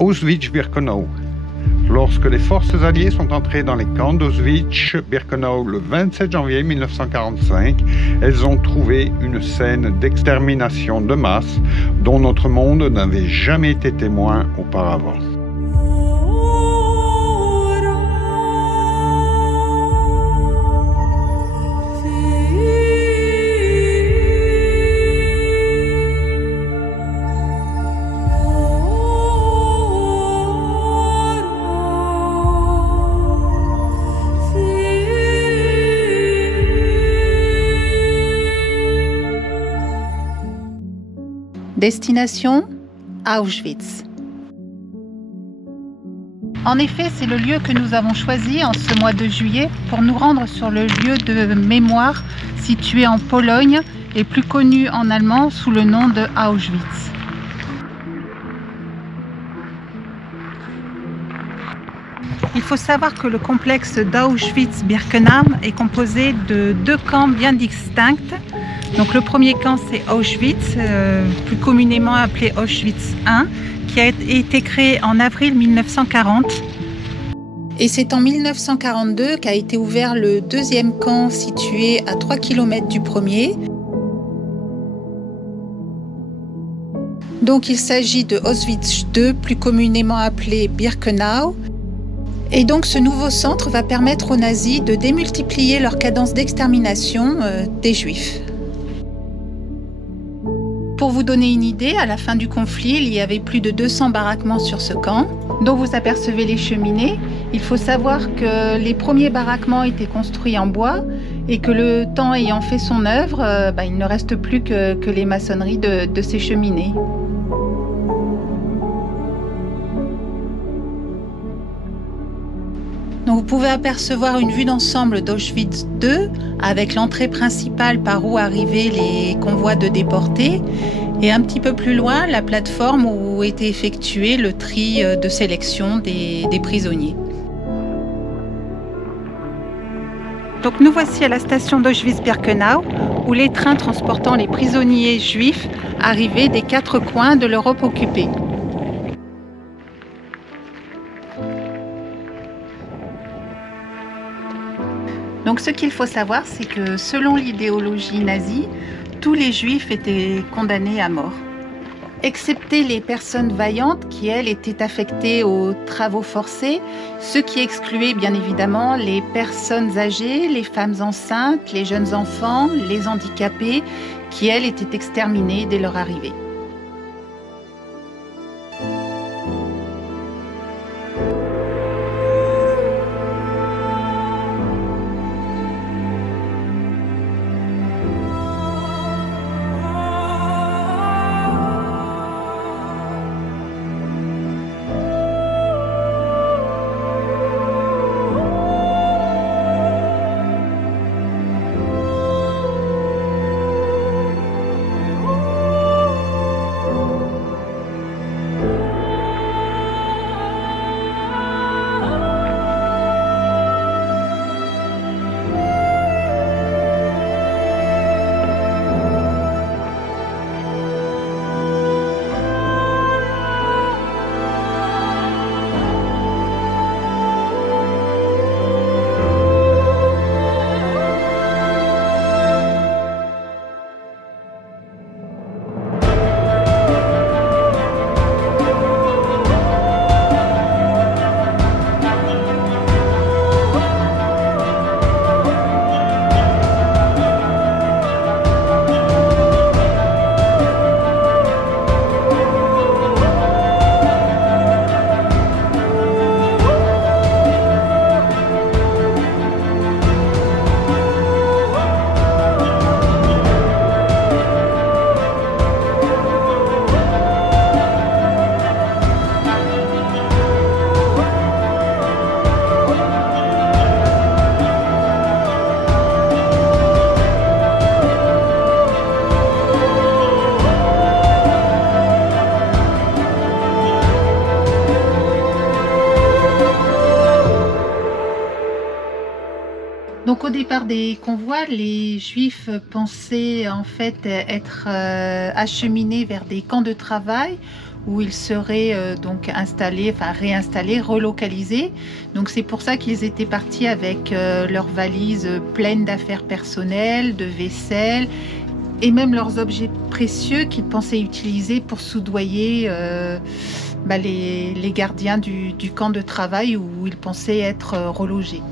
Auschwitz-Birkenau. Lorsque les forces alliées sont entrées dans les camps d'Auschwitz-Birkenau le 27 janvier 1945, elles ont trouvé une scène d'extermination de masse dont notre monde n'avait jamais été témoin auparavant. Destination Auschwitz. En effet, c'est le lieu que nous avons choisi en ce mois de juillet pour nous rendre sur le lieu de mémoire situé en Pologne et plus connu en allemand sous le nom de Auschwitz. Il faut savoir que le complexe d'Auschwitz-Birkenau est composé de deux camps bien distincts. Donc le premier camp, c'est Auschwitz, plus communément appelé Auschwitz I, qui a été créé en avril 1940. Et c'est en 1942 qu'a été ouvert le deuxième camp situé à 3 km du premier. Donc il s'agit de Auschwitz II, plus communément appelé Birkenau. Et donc ce nouveau centre va permettre aux nazis de démultiplier leur cadence d'extermination des Juifs. Pour vous donner une idée, à la fin du conflit, il y avait plus de 200 baraquements sur ce camp, dont vous apercevez les cheminées. Il faut savoir que les premiers baraquements étaient construits en bois et que le temps ayant fait son œuvre, il ne reste plus que les maçonneries de ces cheminées. Donc vous pouvez apercevoir une vue d'ensemble d'Auschwitz II avec l'entrée principale par où arrivaient les convois de déportés et un petit peu plus loin la plateforme où était effectué le tri de sélection des prisonniers. Donc nous voici à la station d'Auschwitz-Birkenau où les trains transportant les prisonniers juifs arrivaient des 4 coins de l'Europe occupée. Donc ce qu'il faut savoir, c'est que selon l'idéologie nazie, tous les juifs étaient condamnés à mort. Excepté les personnes vaillantes qui, elles, étaient affectées aux travaux forcés, ce qui excluait bien évidemment les personnes âgées, les femmes enceintes, les jeunes enfants, les handicapés, qui, elles, étaient exterminés dès leur arrivée. Donc au départ des convois, les Juifs pensaient en fait être acheminés vers des camps de travail où ils seraient donc installés, enfin réinstallés, relocalisés. Donc c'est pour ça qu'ils étaient partis avec leurs valises pleines d'affaires personnelles, de vaisselle et même leurs objets précieux qu'ils pensaient utiliser pour soudoyer les gardiens du camp de travail où ils pensaient être relogés.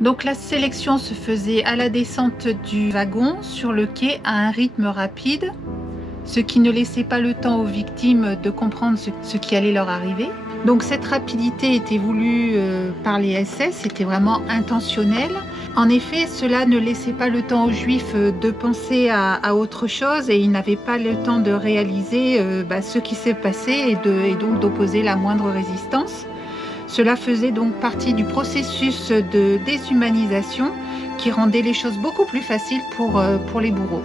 Donc la sélection se faisait à la descente du wagon sur le quai à un rythme rapide, ce qui ne laissait pas le temps aux victimes de comprendre ce qui allait leur arriver. Donc cette rapidité était voulue par les SS, c'était vraiment intentionnel. En effet, cela ne laissait pas le temps aux Juifs de penser à autre chose et ils n'avaient pas le temps de réaliser ce qui s'est passé et donc d'opposer la moindre résistance. Cela faisait donc partie du processus de déshumanisation qui rendait les choses beaucoup plus faciles pour les bourreaux.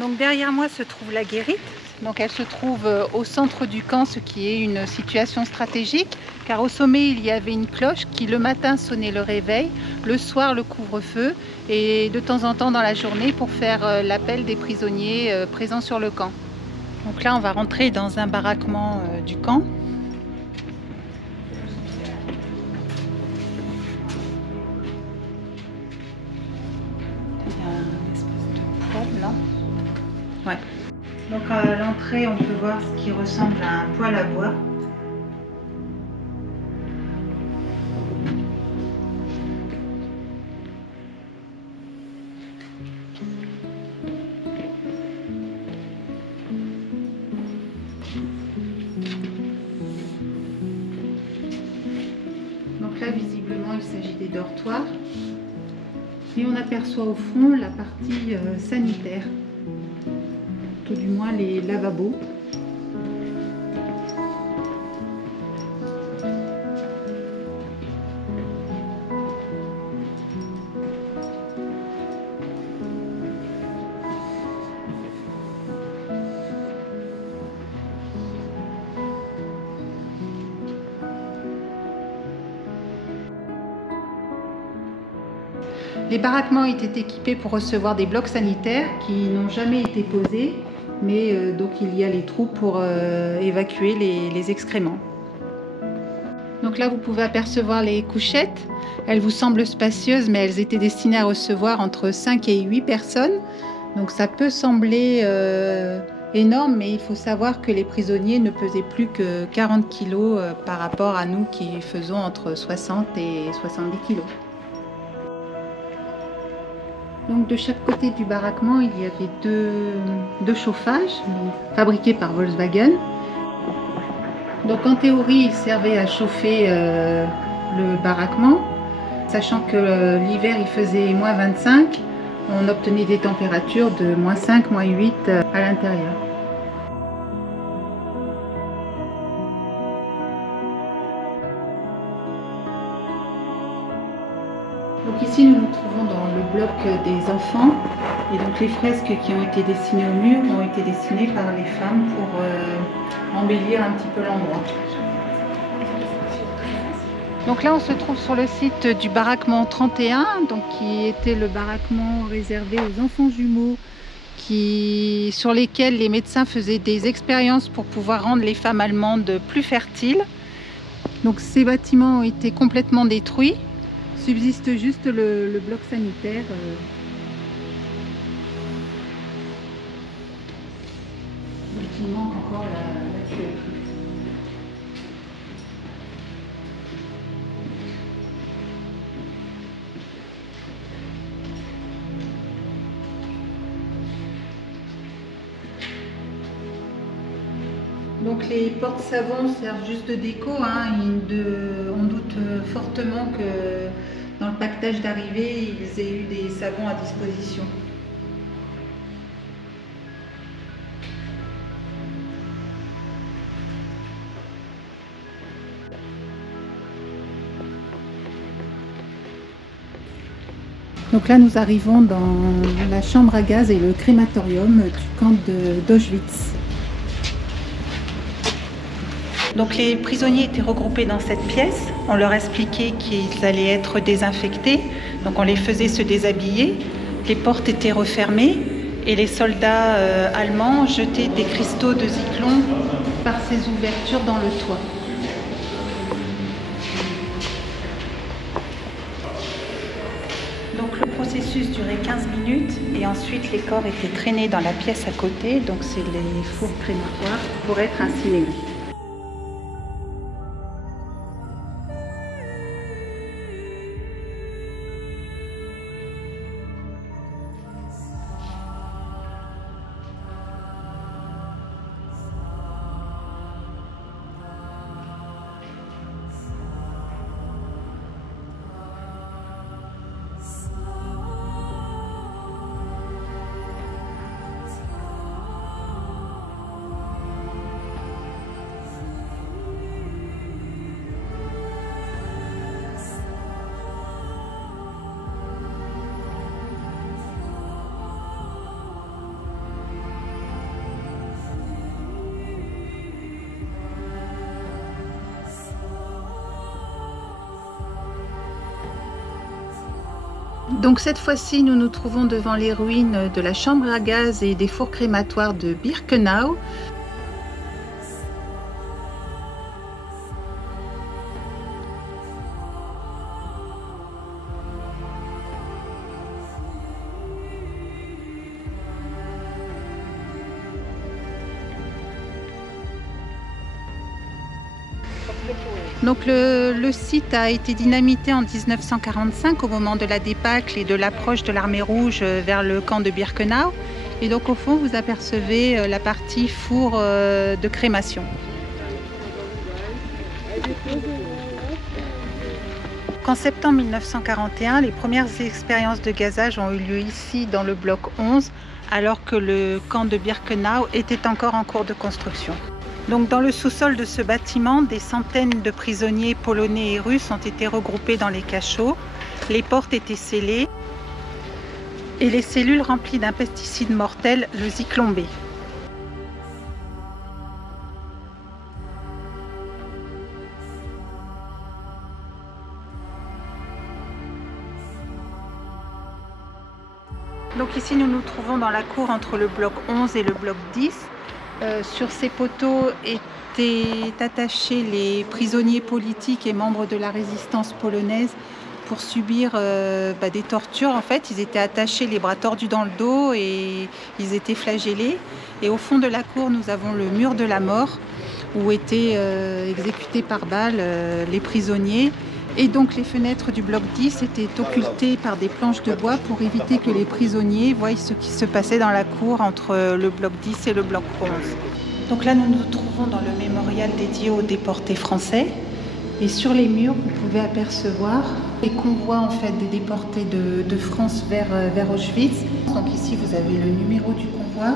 Donc derrière moi se trouve la guérite. Donc elle se trouve au centre du camp, ce qui est une situation stratégique, car au sommet il y avait une cloche qui le matin sonnait le réveil, le soir le couvre-feu et de temps en temps dans la journée pour faire l'appel des prisonniers présents sur le camp. Donc là on va rentrer dans un baraquement du camp. Il y a une espèce de poêle là. Ouais. Donc à l'entrée, on peut voir ce qui ressemble à un poêle à bois. Donc là, visiblement, il s'agit des dortoirs. Et on aperçoit au fond la partie sanitaire. Du moins les lavabos. Les baraquements étaient équipés pour recevoir des blocs sanitaires qui n'ont jamais été posés. Mais donc il y a les trous pour évacuer les excréments. Donc là vous pouvez apercevoir les couchettes. Elles vous semblent spacieuses mais elles étaient destinées à recevoir entre 5 et 8 personnes. Donc ça peut sembler énorme mais il faut savoir que les prisonniers ne pesaient plus que 40 kg par rapport à nous qui faisons entre 60 et 70 kg. Donc de chaque côté du baraquement, il y avait deux chauffages fabriqués par Volkswagen. Donc en théorie, ils servaient à chauffer le baraquement. Sachant que l'hiver, il faisait moins 25, on obtenait des températures de moins 5, moins 8 à l'intérieur. Donc ici nous nous trouvons dans le bloc des enfants et donc les fresques qui ont été dessinées au mur ont été dessinées par les femmes pour embellir un petit peu l'endroit. Donc là on se trouve sur le site du baraquement 31, donc qui était le baraquement réservé aux enfants jumeaux sur lesquels les médecins faisaient des expériences pour pouvoir rendre les femmes allemandes plus fertiles. Donc ces bâtiments ont été complètement détruits. Subsiste juste le bloc sanitaire. Il manque encore la tuyauterie. Donc les portes-savons servent juste de déco, hein. On doute fortement que dans le pactage d'arrivée, ils aient eu des savons à disposition. Donc là, nous arrivons dans la chambre à gaz et le crématorium du camp d'Auschwitz. Donc les prisonniers étaient regroupés dans cette pièce. On leur expliquait qu'ils allaient être désinfectés. Donc on les faisait se déshabiller. Les portes étaient refermées et les soldats allemands jetaient des cristaux de zyklon par ces ouvertures dans le toit. Donc le processus durait 15 minutes et ensuite les corps étaient traînés dans la pièce à côté. Donc c'est les fours crématoires pour être incinérés. Donc cette fois-ci, nous nous trouvons devant les ruines de la chambre à gaz et des fours crématoires de Birkenau. Donc le site a été dynamité en 1945 au moment de la débâcle et de l'approche de l'armée rouge vers le camp de Birkenau. Et donc au fond, vous apercevez la partie four de crémation. En septembre 1941, les premières expériences de gazage ont eu lieu ici dans le bloc 11, alors que le camp de Birkenau était encore en cours de construction. Donc dans le sous-sol de ce bâtiment, des centaines de prisonniers polonais et russes ont été regroupés dans les cachots. Les portes étaient scellées et les cellules remplies d'un pesticide mortel, le Zyklon B. Donc ici nous nous trouvons dans la cour entre le bloc 11 et le bloc 10. Sur ces poteaux étaient attachés les prisonniers politiques et membres de la résistance polonaise pour subir des tortures. En fait, ils étaient attachés les bras tordus dans le dos et ils étaient flagellés. Et au fond de la cour, nous avons le mur de la mort où étaient exécutés par balle les prisonniers. Et donc les fenêtres du bloc 10 étaient occultées par des planches de bois pour éviter que les prisonniers voient ce qui se passait dans la cour entre le bloc 10 et le bloc 11. Donc là, nous nous trouvons dans le mémorial dédié aux déportés français. Et sur les murs, vous pouvez apercevoir les convois en fait, des déportés de France vers Auschwitz. Donc ici, vous avez le numéro du convoi,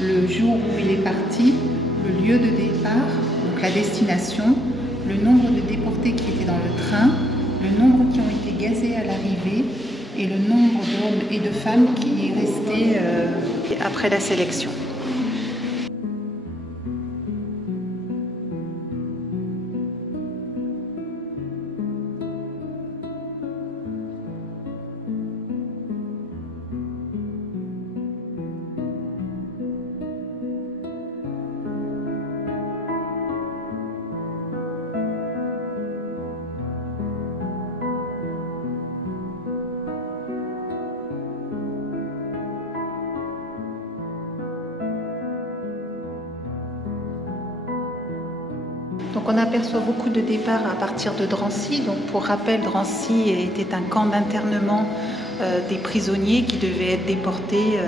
le jour où il est parti, le lieu de départ, donc la destination, le nombre de déportés qui étaient dans le train, le nombre qui ont été gazés à l'arrivée et le nombre d'hommes et de femmes qui est resté après la sélection. Donc on aperçoit beaucoup de départs à partir de Drancy. Donc pour rappel, Drancy était un camp d'internement des prisonniers qui devaient être déportés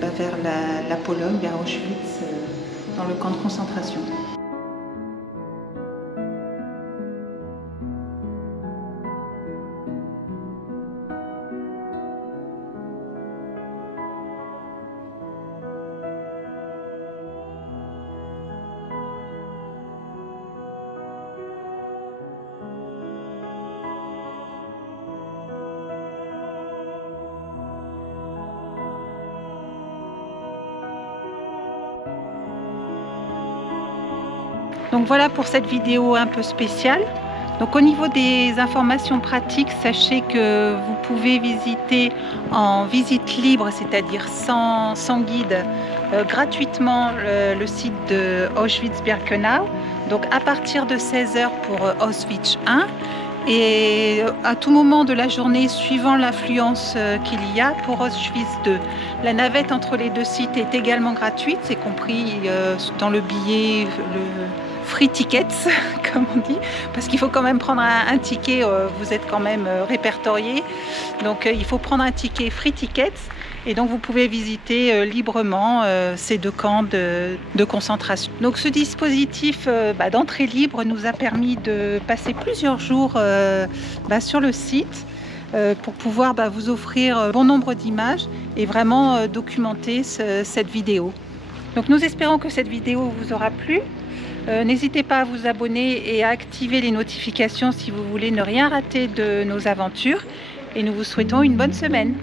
vers la Pologne, vers Auschwitz, dans le camp de concentration. Donc voilà pour cette vidéo un peu spéciale. Donc au niveau des informations pratiques, sachez que vous pouvez visiter en visite libre, c'est-à-dire sans guide, gratuitement le site de Auschwitz-Birkenau. Donc à partir de 16h pour Auschwitz 1 et à tout moment de la journée suivant l'affluence qu'il y a pour Auschwitz 2. La navette entre les deux sites est également gratuite, c'est compris dans le billet, le free tickets, comme on dit, parce qu'il faut quand même prendre un ticket, vous êtes quand même répertorié, donc il faut prendre un ticket free tickets, et donc vous pouvez visiter librement ces deux camps de concentration. Donc ce dispositif d'entrée libre nous a permis de passer plusieurs jours sur le site pour pouvoir vous offrir bon nombre d'images et vraiment documenter cette vidéo. Donc nous espérons que cette vidéo vous aura plu. N'hésitez pas à vous abonner et à activer les notifications si vous voulez ne rien rater de nos aventures. Et nous vous souhaitons une bonne semaine.